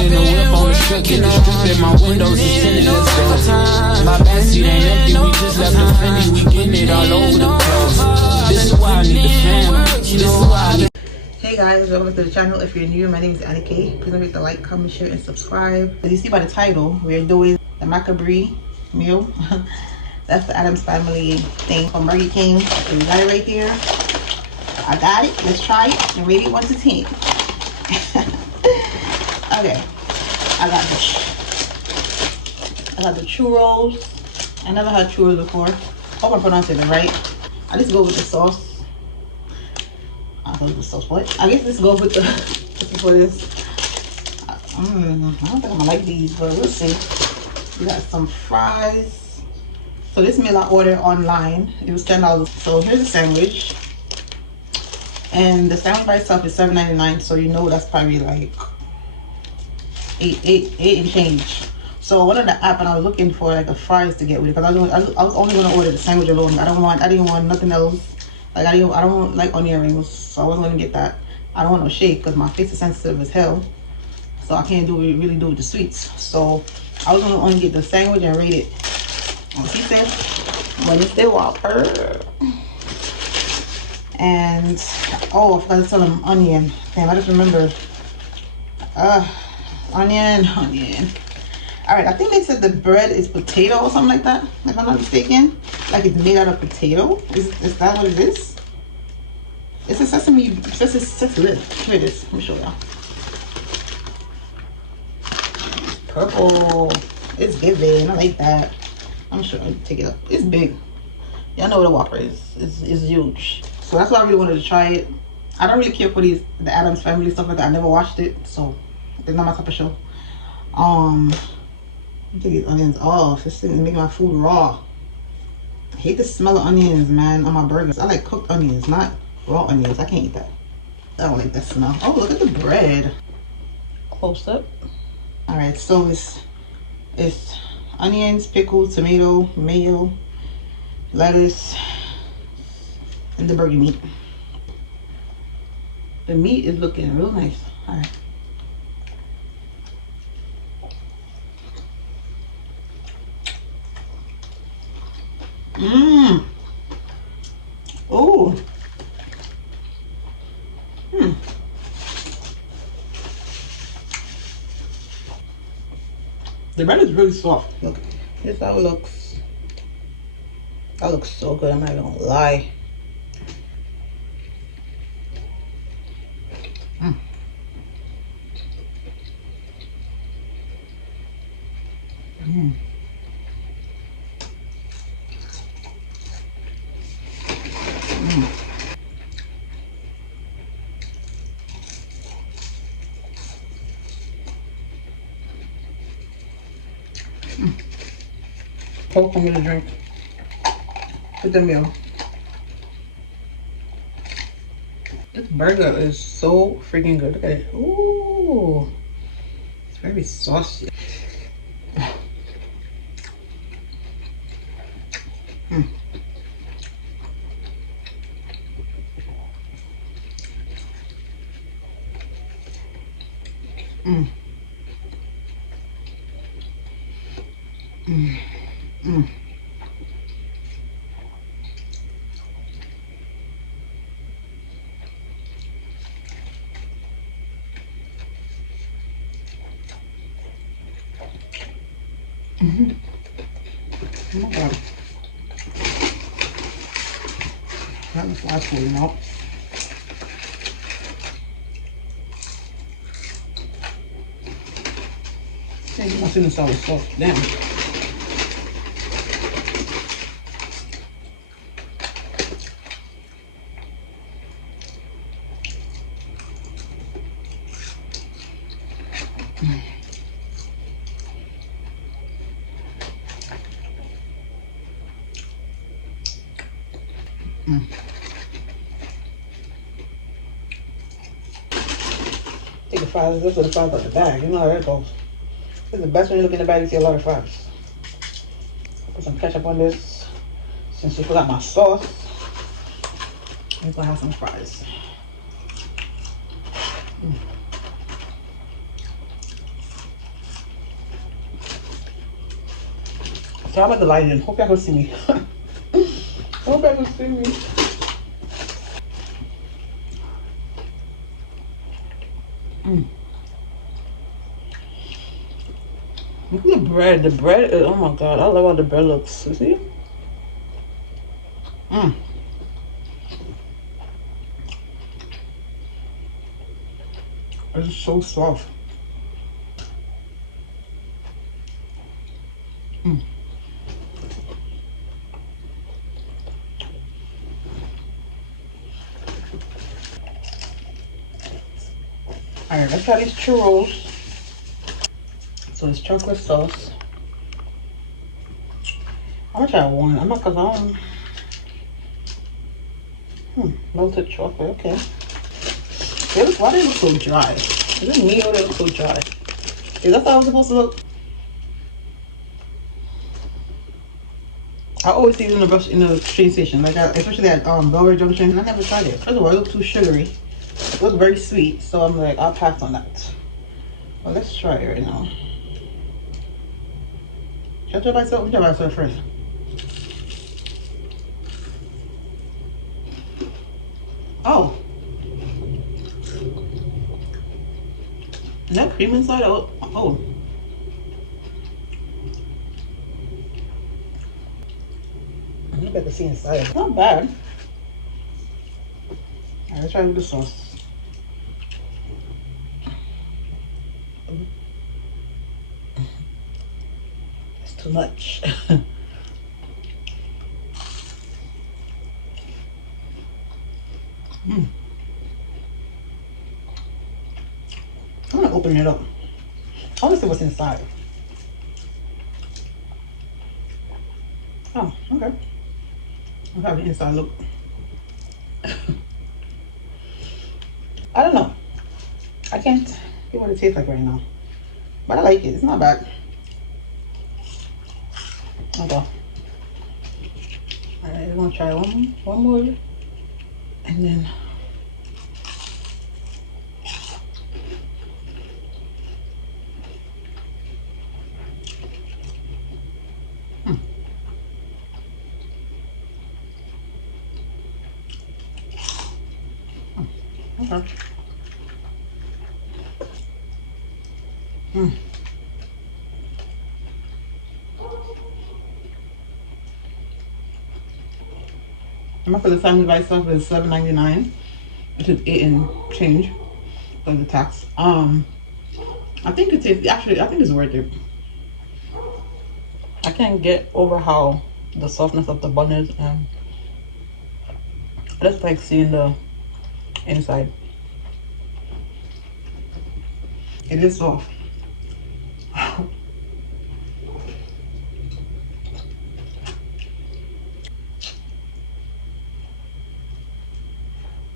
in the whip on the strip, get the strip in my windows is tinted, let's go. My backseat ain't empty, we just left the Fendi, we getting it all over the place. This is why I need the fam, this is why I need. Hey guys, welcome to the channel. If you're new, my name is Annie K. Please don't forget to like, comment, share, and subscribe. As you see by the title, we're doing the macabre meal. That's the Addams Family thing from Burger King. So you got it right here. I got it. Let's try it and rate it 1 to 10. Okay, I got the churros. I never had churros before. Hope I'm pronouncing it right. I just go with the sauce. I go with the sauce. What? I guess let's go with the for this. I don't think I'm gonna like these, but we'll see. We got some fries. So this meal I ordered online. It was $10. So here's a sandwich. And the sandwich by itself is $7.99. So you know that's probably like eight and change. So I went on the app and I was looking for like a fries to get with it, because I was only gonna order the sandwich alone. I didn't want nothing else. Like I don't like onion rings, so I wasn't gonna get that. I don't want no shake because my face is sensitive as hell. So I can't really do with the sweets. So I was gonna only get the sandwich and rate it. He said when it's the Whopper. And oh, I forgot to tell him onion. Damn, I just remembered. Onion. Alright, I think they said the bread is potato or something like that, if I'm not mistaken. Like it's made out of potato. Is that what it is? It's a sesame. Here it is. Let me show y'all. Purple. It's giving. I like that. I'm sure I'll take it up. It's big. Y'all know what a Whopper is. It's huge. So that's why I really wanted to try it. I don't really care for the Addams Family stuff like that. I never watched it, so it's not my type of show. Take these onions off. This thing is making my food raw. I hate the smell of onions, man, on my burgers. I like cooked onions, not raw onions. I can't eat that. I don't like that smell. Oh, look at the bread. Close up. All right, so it's onions, pickles, tomato, mayo, lettuce, and the burger meat. The meat is looking real nice. All right. Oh. The bread is really soft. Look, here's how it looks. That looks so good, I'm not even gonna lie. Coke, I'm gonna drink with the meal. This burger is so freaking good. Look at it. Ooh, it's very saucy. Oh my God. That was last one out. Hey, you must have saw the sauce. Damn. Take the fries. Those are the fries out the bag. You know how that goes. This is the best when you look in the bag, you see a lot of fries. Put some ketchup on this. Since you forgot my sauce, I'm gonna have some fries. Sorry about the lighting. Hope y'all can see me. Hope y'all can see me. Look at the bread. The bread is, oh my god, I love how the bread looks. You see? It's so soft. Alright, let's try these churros. So it's chocolate sauce. I'm gonna try one. I'm not, cause I don't. Melted chocolate. Okay. Why do they look so dry? Is it me or they look so dry? Is that how it's supposed to look? I always see it in the train station, like especially at Belware Junction. I never tried it. First of all, it looked too sugary. It looked very sweet, so I'm like, I'll pass on that. Well, let's try it right now. Should I try myself? Let me try myself first. Oh. Is that cream inside? Oh. I better see inside. It's not bad. Alright, let's try with the sauce. It's too much. I'm gonna open it up. I wanna see what's inside. Oh, okay. I'll have the inside look. I don't know. I can't get what it tastes like right now. But I like it. It's not bad. Okay. Alright, I'm gonna try one more. And then okay. I'm for the family by itself is $7.99, which is 8 and change of the tax. I think it tastes actually. I think it's worth it. I can't get over how the softness of the bun is, and I just like seeing the inside. It is soft.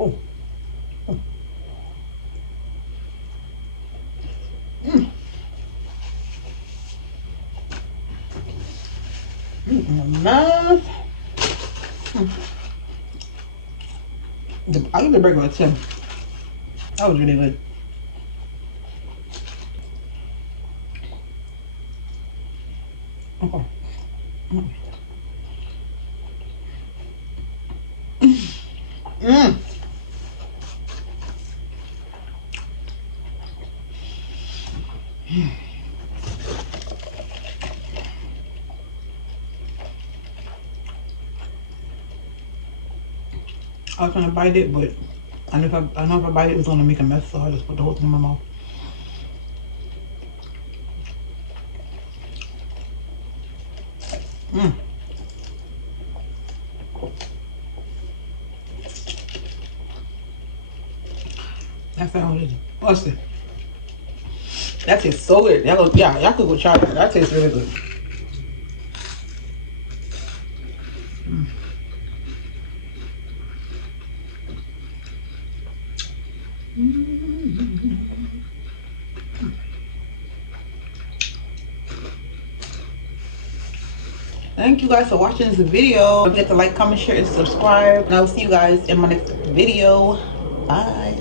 Oh. In the mouth. I think the burger was 10. That was really good. Okay. I was gonna bite it, but I know if I bite it, it's gonna make a mess, so I just put the whole thing in my mouth. That sounds awesome. That tastes so good. Y'all could go try that. That tastes really good. Thank you guys for watching this video. Don't forget to like, comment, share, and subscribe. And I will see you guys in my next video. Bye.